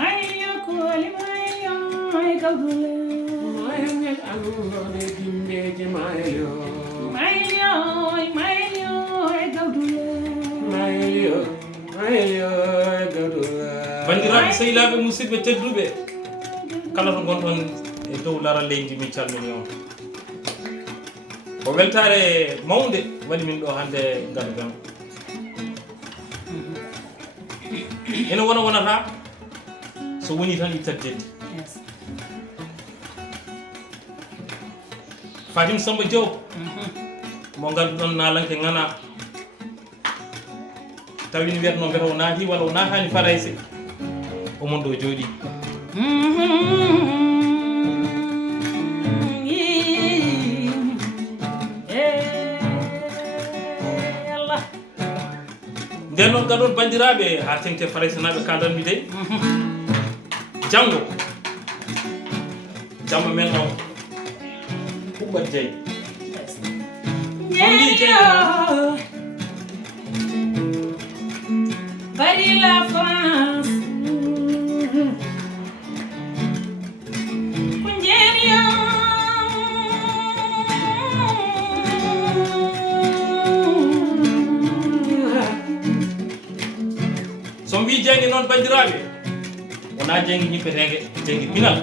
mayo koli mayo ay gawdule mayo ngel alone dimbeje mayo mayo ay gawdule mayo gawdule bandiraɓe sehilaɓe musidɓe tedduɓe kala to gonɗon e dow laral leydi min calmini on ko weltare mawde waɗi min ɗo hande ngadu gam ene wonata so woni tan ittat deddi Fatim Samba Diaw mo ganduɗon nalanke ngana tawi ni wiyatno mbete o naati walla o naatani farayse omon ɗo jooɗi nden noon gaɗon bandiraɓe ha tengte faraysenaɓe kalanmi de janggo jamma men o huɓɓat jeyi Paris la France Kunjeria so mbi jengi noon bandiraɓe wona jengi ñippetege jengi pinal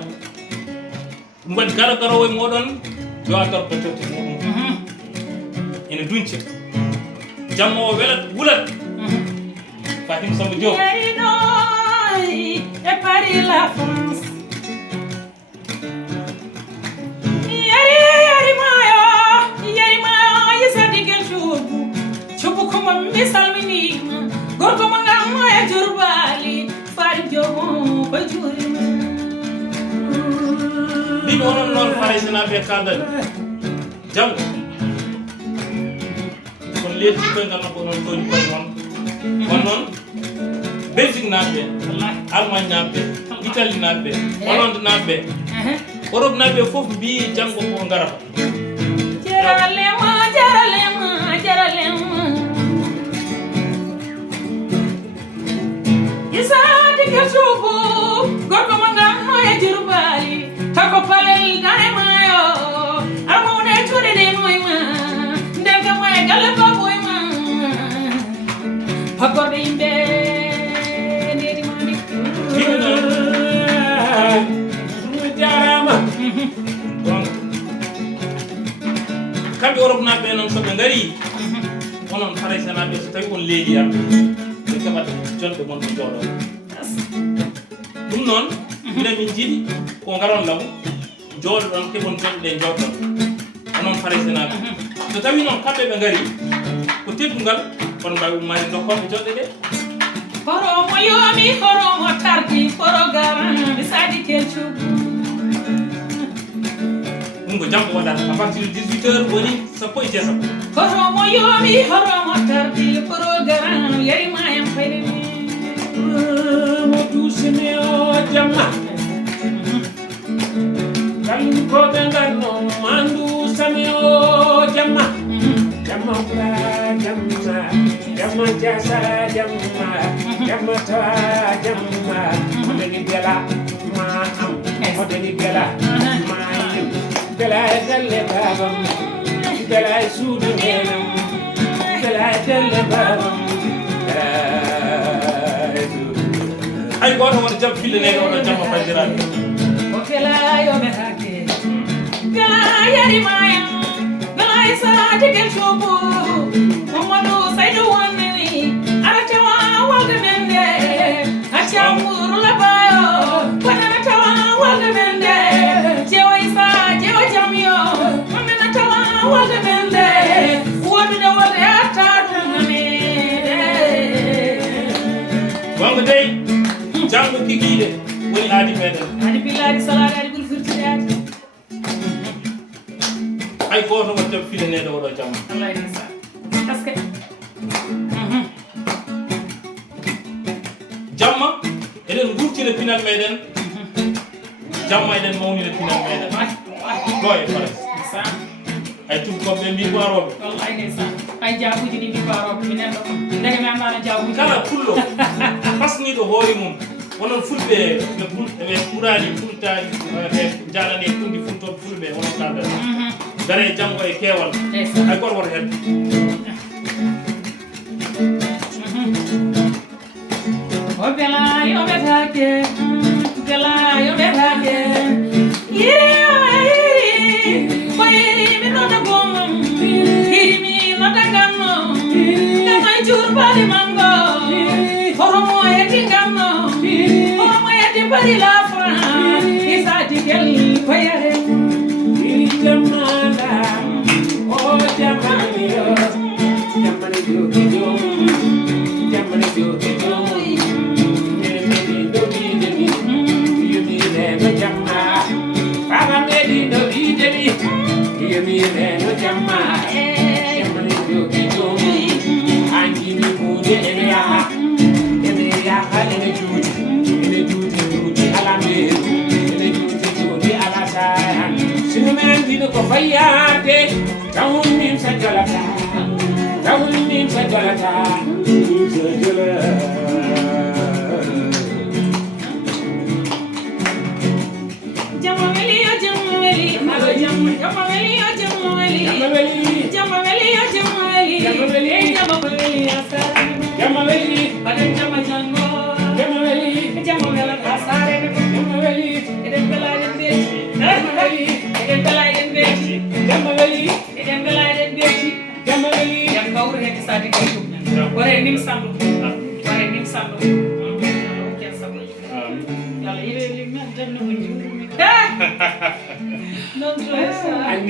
ɗum waɗi gara garowo e moɗon yo a garto totte muɗum ene dunca jamma o welat wulat Fatim Samba Diaw et Paris la France yari mayo yisadi gel chubu kuma misalminima gorko mo ngam moya jurbali Fatim Diaw ko jurima ɗiɓe onon noon faraysenaɓe kaldani janggo kon leydi koyngal nokko onon toni koye moon on noon Belgique naɓe Allemagne naɓe Italie naɓe Hollande naɓe Europe naɓe foof mbi janggo ko garata jaralema isati kasubu gorko mo ngam moye jurbali tako palel gane mayo amone tude de moyma ndega moye galle baboyma hakorde inde nedi mani jarama kamɓe Europe naɓe noon soɓe gari onon faraysenaɓe so tawi on leeliya ɓe keɓata jonɗe gonɗo jooɗo ɗum noon minen min jiiɗi ko garon law jooɗo ɗon keɓon jonɗe jooɗɗon onon faraysenaɓe so tawi noon kamɓe ɓe gari ko teddungal kono mbawi ummade dokkorɓe jonɗe ɗe horomo yomi horomo tardi programme sadi kelcubu ɗum ko jamɓe waɗata à partir de 18 heures woni sappo e jeesam horomo yomi horomo tardi programme yarima en fayde mo dusini o jamma kalmi koɓe ngarno mandu sami o jamma jamma bra jamma jasa jamma tawa jamma modeni bela ma am modeni bela ma yim bela e galle babam bela e suudu nenam bela e galle babam hay goto wona jam fillanede oɗo jamma bandiraɓe o kelayoɓe hake kela yarimaya bela e sadi kelcubu Mamadou Saydou wonnini ara tawa walde men de accamuru labayo konana tawa walde men de jewo isa jewo jamyo konana tawa walde men de wodude walde atta ɗum namede gonga dey janggo kikiɗe woni aadi meɗen adi billahi salade adi ɓuuri firtide adi hay goto won jam fillanede oɗo jamma wallahi ndeysan parce que jamma eɗen gurtira pinal meɗen jamma eɗen mawnira pinal meɗen ɗo e Faras ay tubkoɓe mbi ko aroɓe wallahi ndeysan ay jaabuji ɗi mbi ko aroɓe minen ɗo ndege mi andano jaabuji kala pullo fasni hoore mum wonon fulɓe ɓe ɓurani fultani ɓe jarani kundi fultoɓe fulɓe wonon kalda gare janggo e keewal hay goto woto hen o bela yo betake bela yo betake yiri bayiri mi nota gom yiri mi nota gamno gamay jur bali mango horomo eti gamno horomo eti bari la fran isati kel bayere yiri jamala o jamani yo jamani yo jamani yo ko fayate tawun min sa jalata jamaweli yo jamaweli malo jamaweli yo jamaweli jamaweli yo jamaweli jamaweli asara jamaweli padam jamajango jamaweli jamawela asara jamaweli eden beladen beji eden beladen beji jamaweli eden beladen beji jamaweli jam kawru hen sadi ko wore nim sandu ken sabu yalla yele lim tan no jurumi non